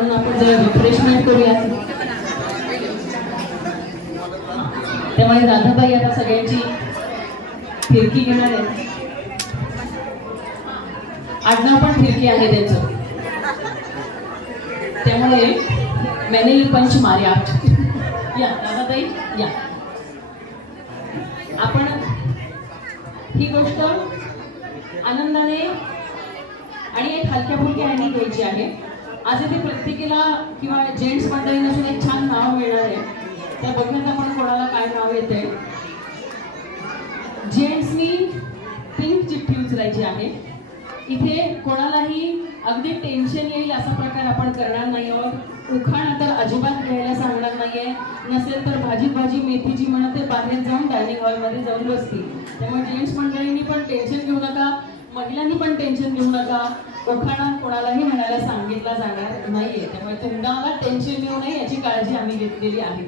म्हणून आपण जरा रिफ्रेशमेंट करूयात. त्यामुळे राधाबाई आता सगळ्यांची फिरकी घेणार आहे. आडनाव पण फिरकी आहे त्यांचं, त्यामुळे मैंने पंच मार्या. या राधाबाई या. आपण ही गोष्ट आनंदाने आणि एक हलक्या फुलक्या ह्याने घ्यायची आहे. आज इथे प्रत्येकीला किंवा जेंट्स मंडळी नसून एक छान नाव मिळणार आहे. त्या बघण्यात आपण कोणाला काय नाव येते. जेंट्सनी पिंक चिठ्ठी उचलायची आहे. इथे कोणालाही अगदी टेन्शन येईल असा प्रकार आपण करणार नाही आहोत. उखाणा तर अजिबात घ्यायला सांगणार नाहीये. नसेल तर भाजी मेथीची म्हणत ते बाहेर जाऊन डायनिंग हॉलमध्ये जाऊन बसतील. त्यामुळे जेंट्स मंडळींनी पण टेन्शन घेऊ नका, महिलांनी पण टेन्शन घेऊ नका. उखाणा कोणालाही म्हणायला सांगितला जाणार नाहीये. त्यामुळे तुम्हाला टेन्शन येऊ नये याची काळजी आम्ही घेतलेली आहे.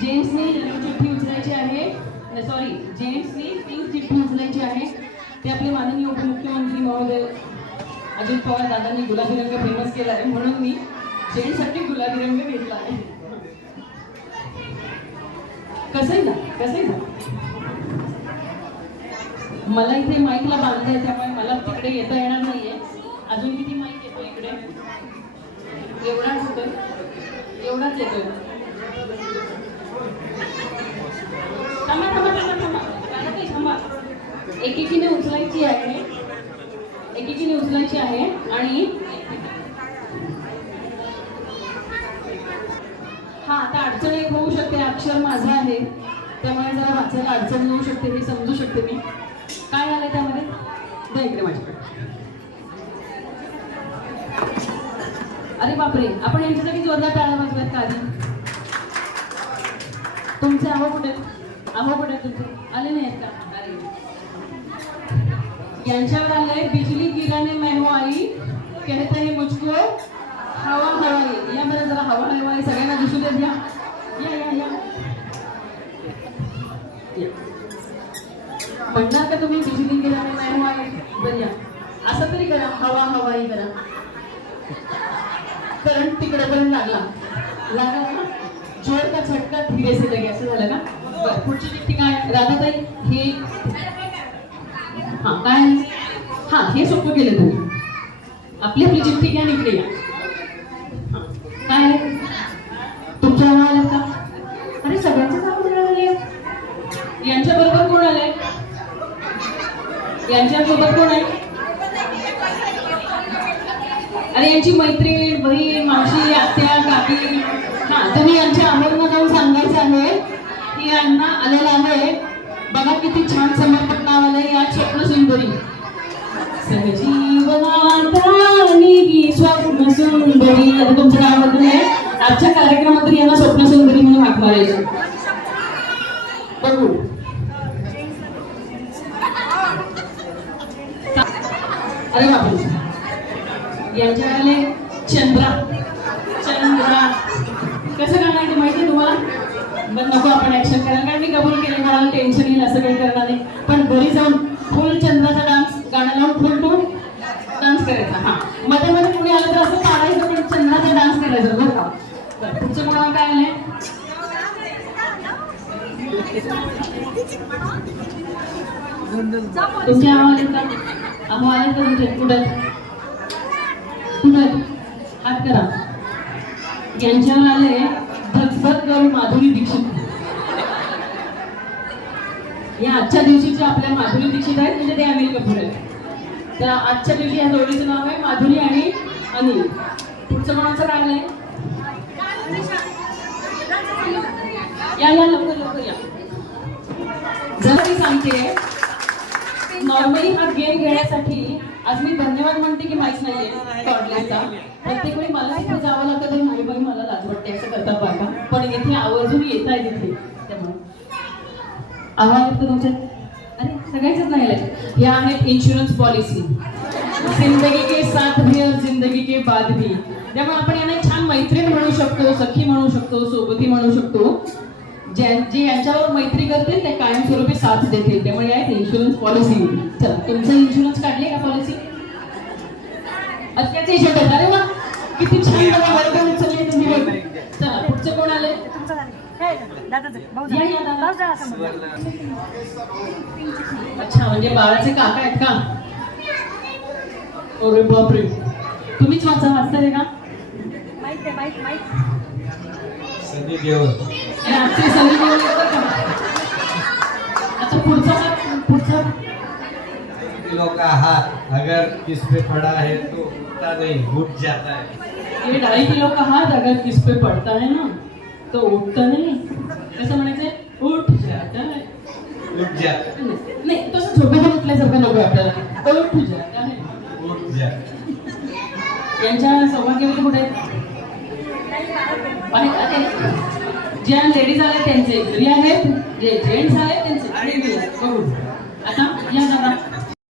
जेंट्सनी चिठ्ठी उचलायची आहे, सॉरी जेंट्सनी पिंक चिठ्ठी उचलायची आहे. ते आपले माननीय उपमुख्यमंत्री महोदय अजित पवार दादांनी गुलाबी रंग फेमस केला आहे, म्हणून मी जेंट्ससाठी गुलाबी रंग घेतला आहे. कसंही जा. मला इथे माईकला बांधलंय त्यामुळे मला तिकडे येता येणार नाहीये. अजून किती माईक येतो इकडे? एवढाच येतोय. थांबा. एकेकीने उचलायची आहे आणि हा आता अडचण एक होऊ शकते. अक्षर माझं आहे त्यामुळे जरा वाचायला अडचण येऊ शकते, हे समजू शकते मी. काय आलंय त्यामध्ये? द्या इकडे माझ्याकडे. अरे बापरे, आपण यांच्यासाठी जोरदार टाळ्या वाजवायत का आधी? तुमचे आहो कुठे तुमचे आले नाही आहेत का? यांच्यावर आलंय बिजली गिराने मैं हूं आई, कहते हैं मुझको हवा हवाई. या बरं जरा हवा हवाई सगळ्यांना दिसू देत. या म्हणणार का तुम्ही बिजली गिराने मैं हूं आई? बरं या असं तरी करा, हवा हवाई करा. करंट तिकडे पण लागला ना, जोर का झटका धीरे से लगे, असं झालं का? बरं, पुढची चिठ्ठी काय? राधाताई हे काय? हे सोपं केलं तुम्ही. आपली चिठ्ठी घ्या, इकडे या. काय तुमच्या नाव आलं का? अरे सगळ्यांचं नाव मिळाले. यांच्या बरोबर कोण आलंय? यांच्यासोबत कोण आहे? अरे यांची मैत्रीण, बहीण, मावशी, आत्या, काकी. तुम्ही यांच्या आमोरनं जाऊन सांगायचं आहे की यांना आलेला आहे. बघा किती छान समर्पक नाव आलंय. या स्वप्न सुंदरी सहजीवनातानी स्वप्न सुंदरी. आता तुमचं नाव बदल आहे. आजच्या कार्यक्रमात यांना स्वप्न सुंदरी म्हणून हाक मारायचं. बघू अरे बापरे, यांच्या आले चंद्रा. कसं करणार ते माहिती तुम्हाला? पण नको आपण ऍक्शन करायला, कारण मी कबूल केले. मला टेन्शन येईल असं काही करणार नाही. पण घरी जाऊन फुल चंद्राचा डान्स, गाणं लावून फुल टू डान्स करायचा. मध्ये मध्ये कुणी आलं तर असं पाडायचं, पण चंद्राचा डान्स करायचा बरं का? तुमचं कोणाला काय आलंय? तुमच्या आवाज का? आले का तुमचे? कुठं हात करा. यांच्यावर आले धगधग करून माधुरी दीक्षित. या आजच्या दिवशीच्या आपल्या माधुरी दीक्षित आहेत, म्हणजे ते अनिल कपूर आहेत. तर आजच्या दिवशी या जोडीचं नाव आहे माधुरी आणि अनिल. पुढचं कोणाचं काय आलंय? या लवकर या. जर मी सांगते नॉर्मली हा गेम घेण्यासाठी आज मी धन्यवाद म्हणते की माहीत नाहीये टॉडलेसचा. प्रत्येक वेळी मला तिथे जावं लागतं तर नाही बाई मला लाज वाटते असं करतात बायका, पण इथे आवर्जून येत आहे तिथे. त्यामुळे आवाज येतो तुमच्या? अरे सगळ्यांचंच नाही आलंय. या आहेत इन्शुरन्स पॉलिसी, जिंदगी के साथ भी और जिंदगी के बाद भी. त्यामुळे आपण यांना छान मैत्रीण म्हणू शकतो, सखी म्हणू शकतो, सोबती म्हणू शकतो. जे यांच्यावर मैत्री करतील ते कायमस्वरूपी साथ देतील. त्यामुळे आहे इन्शुरन्स पॉलिसी. चला तुमचं इन्शुरन्स काढले का पॉलिसी? अत्याचे छोटे. अरे वा किती छान मला वर्ग उचलले तुम्ही बघ. चला पुढचे कोण आले? या, या, दादा. अच्छा म्हणजे बाळाचे काका आहेत का? अरे बापरे, तुम्हीच वाचताय का? सनी देओल. रात्री सनी देओल येतात का? अच्छा पुढचा लोग का हाथ अगर किस पे पड़ा है तो उठता नहीं, उठ जाता है. ये 2.5 किलो का हाथ अगर किस पे पड़ता है ना तो उठता नहीं. कसं म्हणायचंय? उठ जाता है. उठ जाता है. नाही तसं झोपेतून उठल्यासारखं नको आपल्याला. उठ जाता है. उठ जाता. यांच्या सौभाग्यवती कुठे आहेत? बाहेर आहेत. ज्या लेडीज आल्या त्यांचे घरी आहेत, जे जेंट्स आहेत त्यांचे बघू. आता या दादा